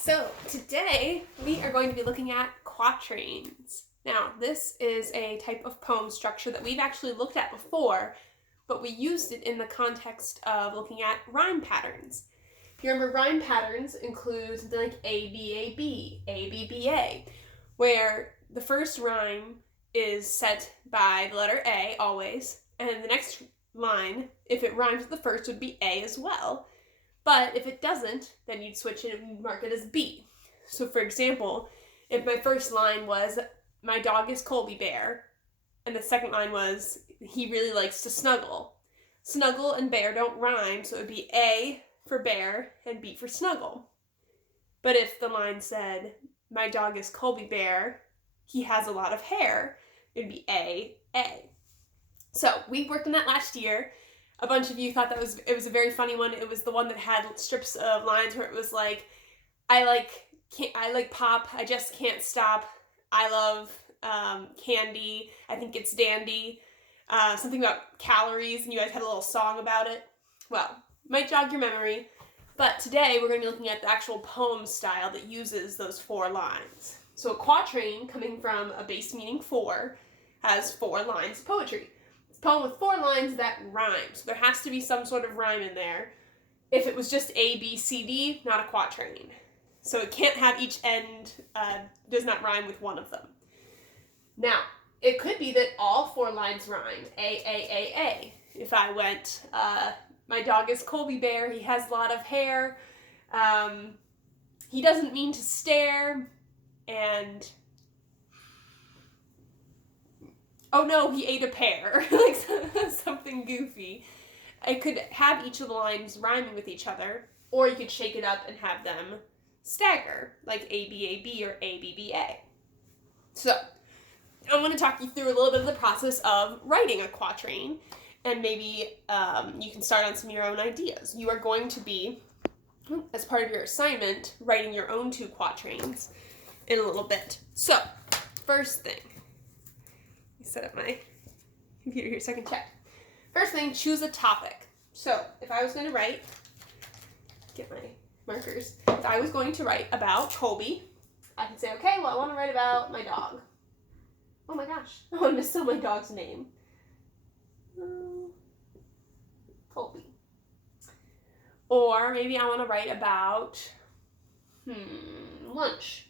So today we are going to be looking at quatrains. Now, this is a type of poem structure that we've actually looked at before, but we used it in the context of looking at rhyme patterns. If you remember, rhyme patterns include something like A, B, A, B, A, B, B, A, where the first rhyme is set by the letter A always, and the next line, if it rhymes with the first, would be A as well. But if it doesn't, then you'd switch it and mark it as B. So for example, if my first line was, my dog is Colby Bear, and the second line was, he really likes to snuggle. Snuggle and bear don't rhyme, so it would be A for bear and B for snuggle. But if the line said, my dog is Colby Bear, he has a lot of hair, it would be A, A. So we worked on that last year. A bunch of you thought it was a very funny one. It was the one that had strips of lines where it was like, I like pop, I just can't stop. I love candy, I think it's dandy. Something about calories, and you guys had a little song about it. Well, might jog your memory, but today we're going to be looking at the actual poem style that uses those 4 lines. So a quatrain, coming from a base meaning 4, has 4 lines of poetry. Poem with 4 lines that rhyme. So there has to be some sort of rhyme in there. If it was just A, B, C, D, not a quatrain. So it can't have each end does not rhyme with one of them. Now, it could be that all 4 lines rhymed. A. If I went, my dog is Colby Bear, he has a lot of hair, he doesn't mean to stare, and oh no, he ate a pear. Like something goofy. I could have each of the lines rhyming with each other, or you could shake it up and have them stagger, like A, B, or A. So, I want to talk you through a little bit of the process of writing a quatrain, and maybe you can start on some of your own ideas. You are going to be, as part of your assignment, writing your own 2 quatrains in a little bit. So, first thing. Set up my computer here so I can check. First thing, choose a topic. So if I was going to write, get my markers, if I was going to write about Colby, I could say, okay, well, I want to write about my dog. Oh my gosh, I want to misspell my dog's name. Colby. Or maybe I want to write about lunch,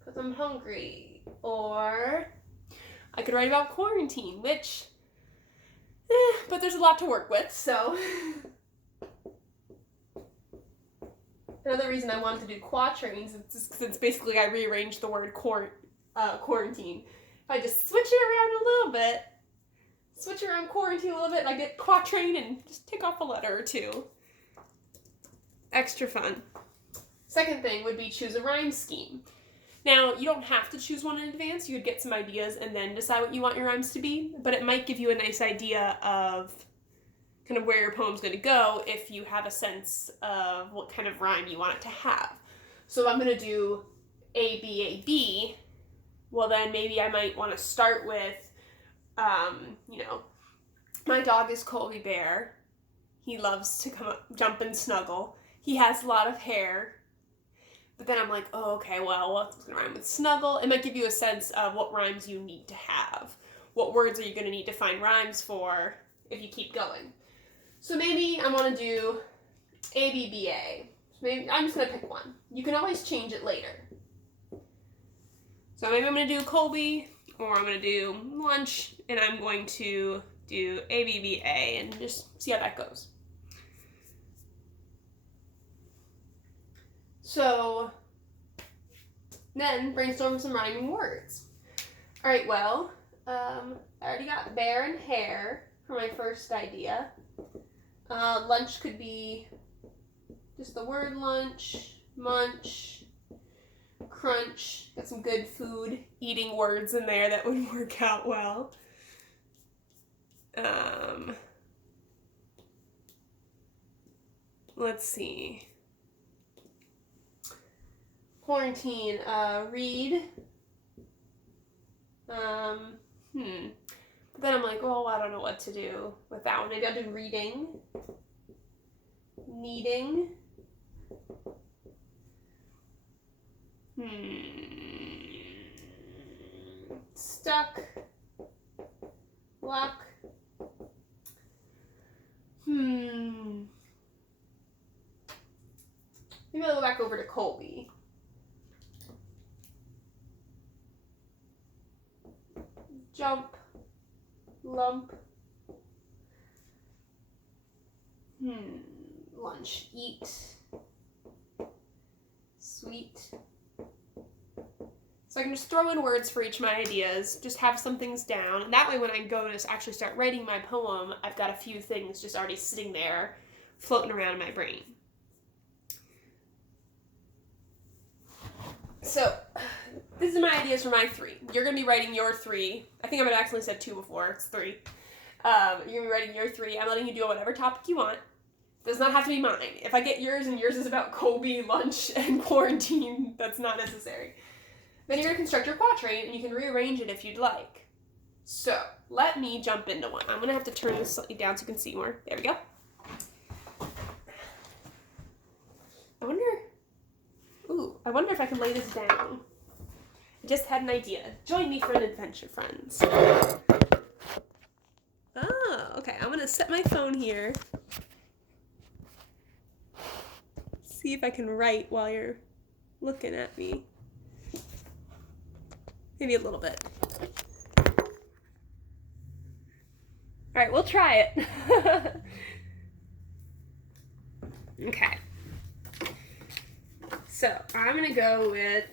because I'm hungry. Or I could write about quarantine, which, but there's a lot to work with, so. Another reason I wanted to do quatrains is just because it's basically I rearranged the word quarantine. If I just switch it around a little bit, switch around quarantine a little bit, and I get quatrain and just take off a letter or 2. Extra fun. Second thing would be choose a rhyme scheme. Now, you don't have to choose one in advance. You could get some ideas and then decide what you want your rhymes to be, but it might give you a nice idea of kind of where your poem's going to go if you have a sense of what kind of rhyme you want it to have. So if I'm going to do A, B, well then maybe I might want to start with, my dog is Colby Bear. He loves to come up, jump and snuggle. He has a lot of hair. But then I'm like, oh, okay, well, what's going to rhyme with snuggle? It might give you a sense of what rhymes you need to have. What words are you going to need to find rhymes for if you keep going? So maybe I want to do A. So maybe I'm just going to pick one. You can always change it later. So maybe I'm going to do Colby, or I'm going to do lunch, and I'm going to do A, and just see how that goes. So then brainstorm some rhyming words. All right, well, I already got bear and hair for my first idea. Lunch could be just the word lunch, munch, crunch. Got some good food, eating words in there that would work out well. Let's see. Quarantine, read. But then I'm like, well, I don't know what to do with that one. Maybe I'll do reading, kneading, Stuck. Luck. Maybe I'll go back over to Colby. Jump. Lump. Lunch. Eat. Sweet. So I can just throw in words for each of my ideas, just have some things down, and that way when I go to actually start writing my poem, I've got a few things just already sitting there, floating around in my brain. So, this is my ideas for my 3. You're going to be writing your 3. I think I might have accidentally said 2 before, it's 3. You're going to be writing your 3. I'm letting you do whatever topic you want. Does not have to be mine. If I get yours and yours is about Kobe, lunch, and quarantine, that's not necessary. Then you're going to construct your quatrain, and you can rearrange it if you'd like. So, let me jump into one. I'm going to have to turn this slightly down so you can see more. There we go. I wonder if I can lay this down. I just had an idea. Join me for an adventure, friends. Oh, okay. I'm going to set my phone here. See if I can write while you're looking at me. Maybe a little bit. All right, we'll try it. Okay. So, I'm going to go with,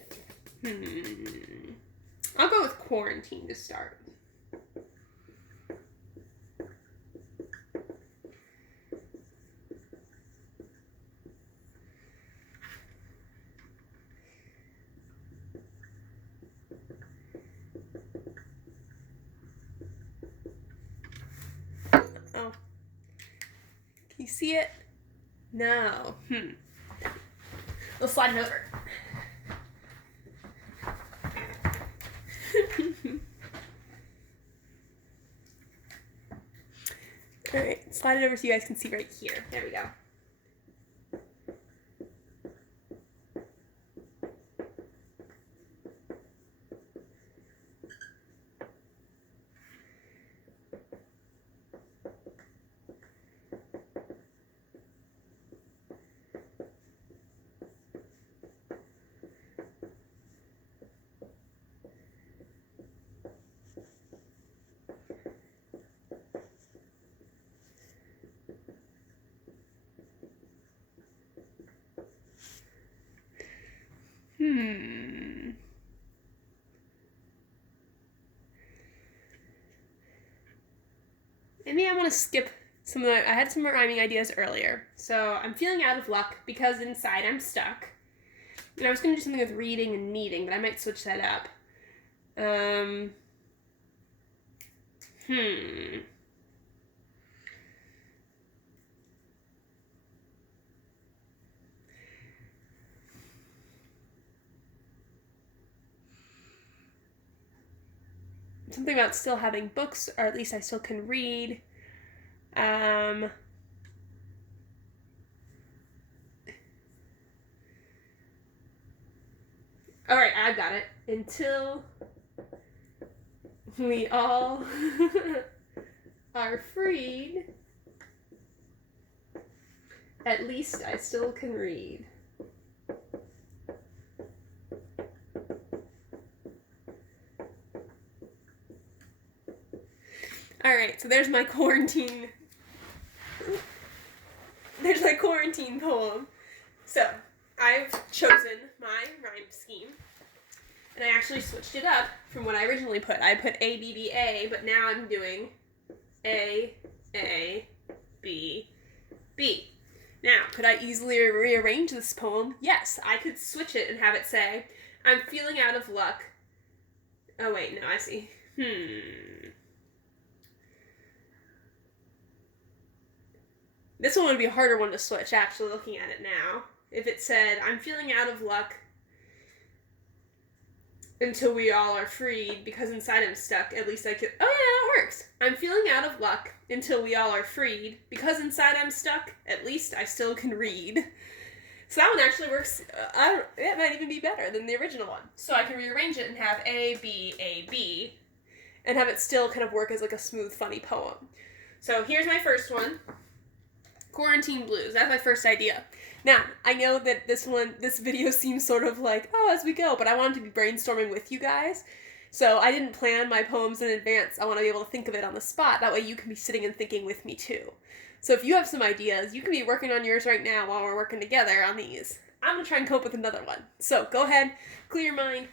I'll go with quarantine to start. Oh. Can you see it? No. We'll slide it over. Alright, slide it over so you guys can see right here. There we go. Maybe I want to skip some of the, I had some rhyming ideas earlier. So I'm feeling out of luck because inside I'm stuck. And I was going to do something with reading and meeting, but I might switch that up. Something about still having books, or at least I still can read. All right, I got it. Until we all are freed, at least I still can read. Alright, so there's my quarantine. There's my quarantine poem. So, I've chosen my rhyme scheme. And I actually switched it up from what I originally put. I put A, B, B, A, but now I'm doing A, B, B. Now, could I easily rearrange this poem? Yes, I could switch it and have it say, I'm feeling out of luck. Oh wait, no, I see. This one would be a harder one to switch, actually, looking at it now. If it said, I'm feeling out of luck until we all are freed, because inside I'm stuck, at least I could... Oh, yeah, that works. I'm feeling out of luck until we all are freed, because inside I'm stuck, at least I still can read. So that one actually works, it might even be better than the original one. So I can rearrange it and have A, B, and have it still kind of work as like a smooth, funny poem. So here's my first one. Quarantine Blues. That's my first idea. Now, I know that this video seems sort of like, oh, as we go, but I wanted to be brainstorming with you guys. So I didn't plan my poems in advance. I want to be able to think of it on the spot. That way you can be sitting and thinking with me too. So if you have some ideas, you can be working on yours right now while we're working together on these. I'm going to try and come up with another one. So go ahead, clear your mind,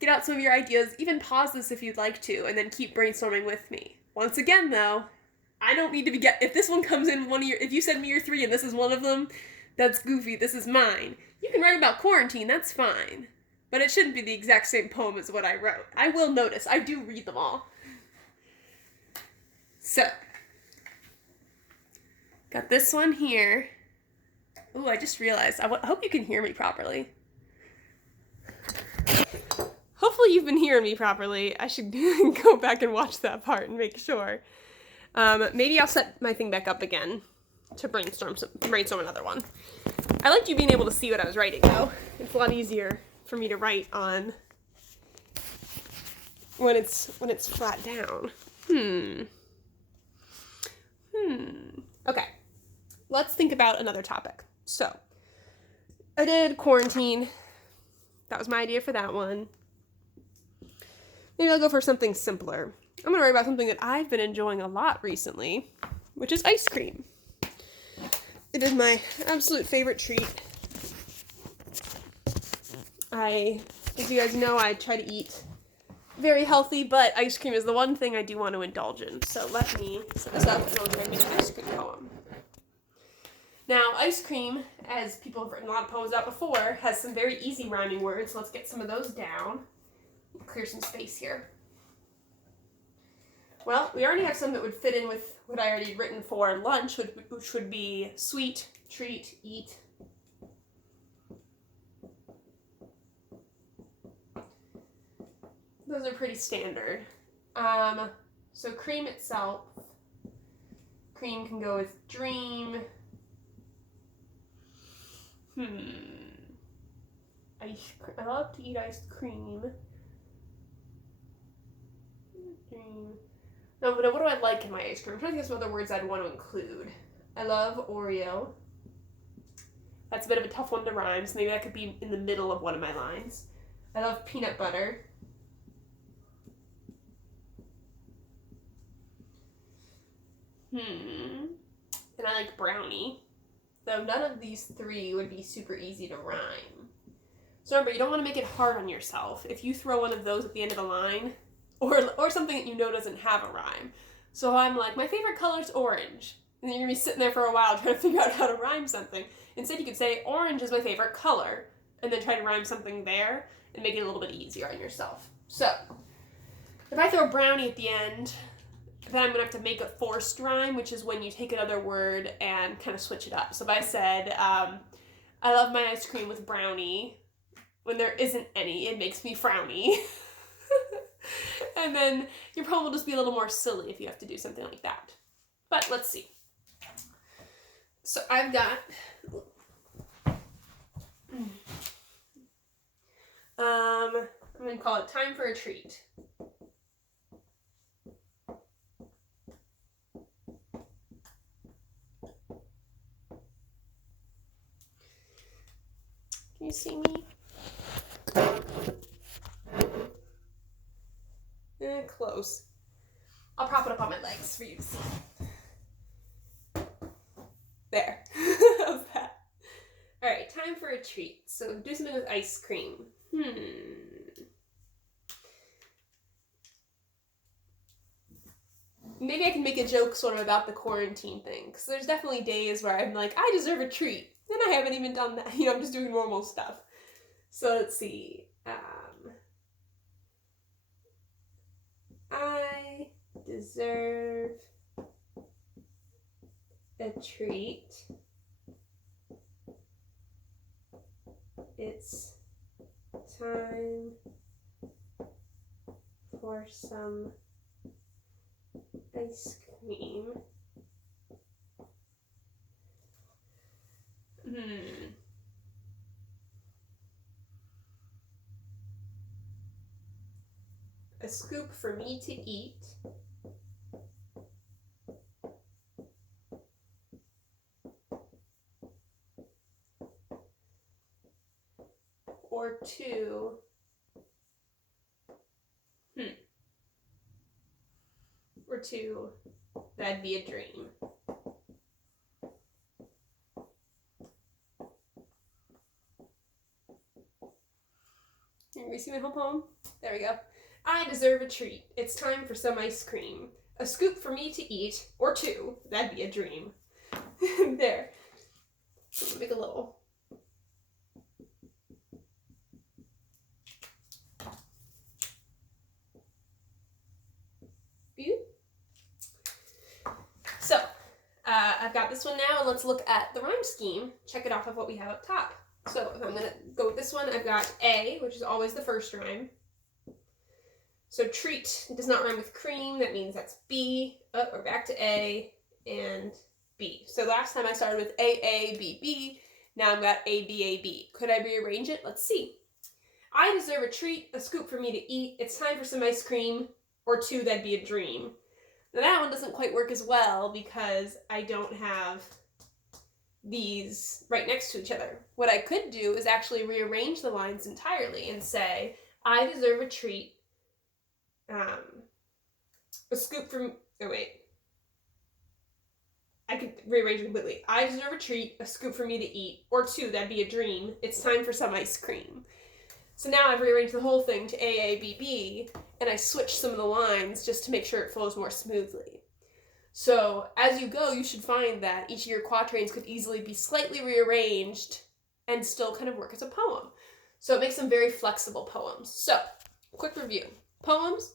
get out some of your ideas, even pause this if you'd like to, and then keep brainstorming with me. Once again, though, I don't need to be if this one comes in if you send me your 3 and this is one of them, that's goofy, this is mine. You can write about quarantine, that's fine. But it shouldn't be the exact same poem as what I wrote. I will notice, I do read them all. So, got this one here. Ooh, I just realized, I hope you can hear me properly. Hopefully you've been hearing me properly. I should go back and watch that part and make sure. Maybe I'll set my thing back up again to brainstorm another one. I liked you being able to see what I was writing, though. It's a lot easier for me to write on when it's flat down. Okay, let's think about another topic. So, I did quarantine. That was my idea for that one. Maybe I'll go for something simpler. I'm going to write about something that I've been enjoying a lot recently, which is ice cream. It is my absolute favorite treat. As you guys know, I try to eat very healthy, but ice cream is the one thing I do want to indulge in. So let me set this up and I'll try to make an ice cream poem. Now, ice cream, as people have written a lot of poems about before, has some very easy rhyming words. So let's get some of those down. Clear some space here. Well, we already have some that would fit in with what I already written for lunch, which would be sweet, treat, eat. Those are pretty standard. So cream itself, cream can go with dream. I love to eat ice cream. Dream. No, but what do I like in my ice cream? I'm trying to think of some other words I'd want to include. I love Oreo. That's a bit of a tough one to rhyme, so maybe that could be in the middle of one of my lines. I love peanut butter. And I like brownie. Though none of these 3 would be super easy to rhyme. So remember, you don't want to make it hard on yourself. If you throw one of those at the end of the line, or something that you know doesn't have a rhyme. So I'm like, my favorite color is orange. And then you're going to be sitting there for a while trying to figure out how to rhyme something. Instead, you could say, orange is my favorite color, and then try to rhyme something there and make it a little bit easier on yourself. So, if I throw brownie at the end, then I'm going to have to make a forced rhyme, which is when you take another word and kind of switch it up. So if I said, I love my ice cream with brownie, when there isn't any, it makes me frowny. And then your poem will just be a little more silly if you have to do something like that. But let's see. So I've got... I'm going to call it Time for a Treat. Can you see me? Close. I'll prop it up on my legs for you to see. There. How's that? Alright, time for a treat. So do something with ice cream. Maybe I can make a joke sort of about the quarantine thing. Because there's definitely days where I'm like, I deserve a treat. And I haven't even done that. I'm just doing normal stuff. So let's see. I deserve a treat. It's time for some ice cream. a scoop for me to eat. Or two, or two, that'd be a dream. Can we see my whole poem? There we go. I deserve a treat. It's time for some ice cream. A scoop for me to eat, or two, that'd be a dream. There. Make a little. So, I've got this one now, and let's look at the rhyme scheme. Check it off of what we have up top. So if I'm going to go with this one, I've got A, which is always the first rhyme. So treat does not rhyme with cream. That means that's B. Oh, we're back to A and B. So last time I started with A, A, B, B. Now I've got A, B, A, B. Could I rearrange it? Let's see. I deserve a treat, a scoop for me to eat. It's time for some ice cream, or two, that'd be a dream. Now that one doesn't quite work as well because I don't have these right next to each other. What I could do is actually rearrange the lines entirely and say, I deserve a treat, a scoop from, oh wait, I could rearrange it completely. I deserve a treat, a scoop for me to eat, or two, that'd be a dream. It's time for some ice cream. So now I've rearranged the whole thing to A, A, B, B, and I switched some of the lines just to make sure it flows more smoothly. So as you go, you should find that each of your quatrains could easily be slightly rearranged and still kind of work as a poem. So it makes them very flexible poems. So, quick review. Poems,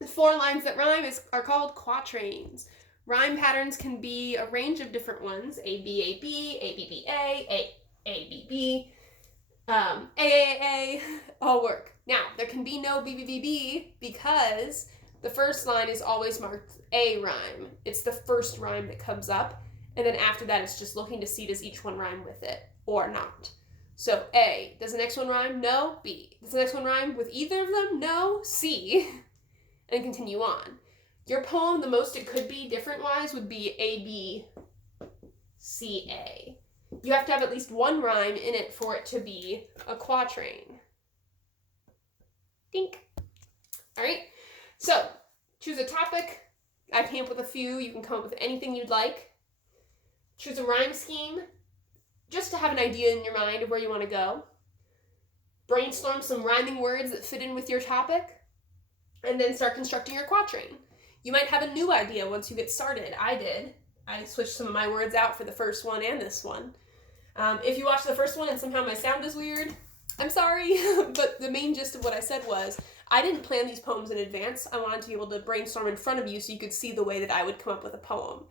the 4 lines that rhyme are called quatrains. Rhyme patterns can be a range of different ones. A, B, A, B, A, B, B, A, B, B, A, all work. Now, there can be no B, B, B, B because the first line is always marked A rhyme. It's the first rhyme that comes up, and then after that it's just looking to see does each one rhyme with it or not. So A, does the next one rhyme? No. B, does the next one rhyme with either of them? No. C, and continue on. Your poem, the most it could be different-wise would be A, B, C, A. You have to have at least one rhyme in it for it to be a quatrain. Dink. All right. So, choose a topic. I came up with a few. You can come up with anything you'd like. Choose a rhyme scheme, just to have an idea in your mind of where you want to go. Brainstorm some rhyming words that fit in with your topic, and then start constructing your quatrain. You might have a new idea once you get started. I did. I switched some of my words out for the first one and this one. If you watch the first one and somehow my sound is weird, I'm sorry, but the main gist of what I said was, I didn't plan these poems in advance. I wanted to be able to brainstorm in front of you so you could see the way that I would come up with a poem.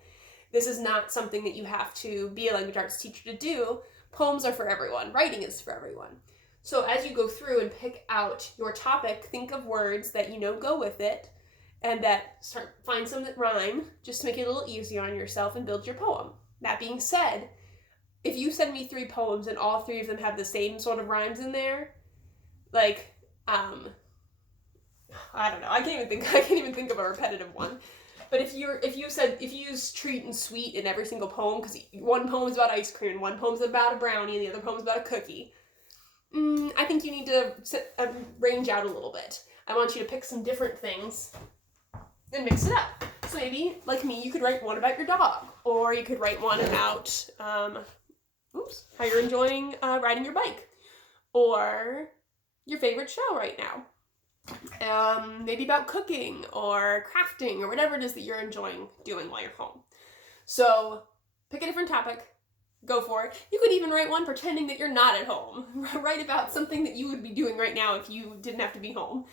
This is not something that you have to be a language arts teacher to do. Poems are for everyone. Writing is for everyone. So as you go through and pick out your topic, think of words that you know go with it, and that find some that rhyme, just to make it a little easier on yourself and build your poem. That being said, if you send me 3 poems and all 3 of them have the same sort of rhymes in there, like, I don't know, I can't even think of a repetitive one. But if you use treat and sweet in every single poem, because one poem is about ice cream, one poem is about a brownie, and the other poem is about a cookie, I think you need to range out a little bit. I want you to pick some different things and mix it up. So maybe, like me, you could write one about your dog, or you could write one about, how you're enjoying riding your bike, or your favorite show right now. Maybe about cooking, or crafting, or whatever it is that you're enjoying doing while you're home. So, pick a different topic, go for it. You could even write one pretending that you're not at home. Write about something that you would be doing right now if you didn't have to be home,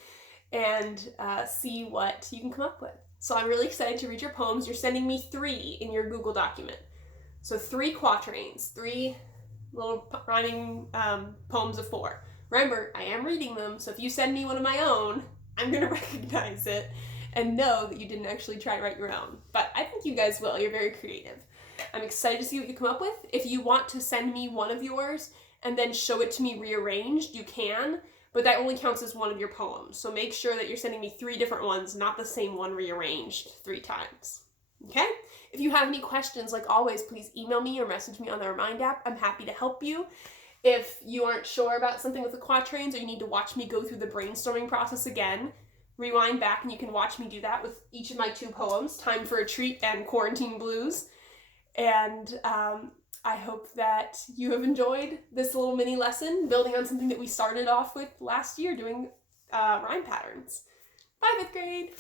and see what you can come up with. So I'm really excited to read your poems. You're sending me 3 in your Google document. So 3 quatrains, 3 little rhyming poems of 4. Remember, I am reading them, so if you send me one of my own, I'm going to recognize it and know that you didn't actually try to write your own. But I think you guys will. You're very creative. I'm excited to see what you come up with. If you want to send me one of yours and then show it to me rearranged, you can. but that only counts as one of your poems. So make sure that you're sending me 3 different ones, not the same one rearranged 3 times. Okay? If you have any questions, like always, please email me or message me on the Remind app. I'm happy to help you. If you aren't sure about something with the quatrains, or you need to watch me go through the brainstorming process again, rewind back and you can watch me do that with each of my 2 poems, Time for a Treat and Quarantine Blues. And I hope that you have enjoyed this little mini lesson, building on something that we started off with last year, doing rhyme patterns. Bye, 5th grade!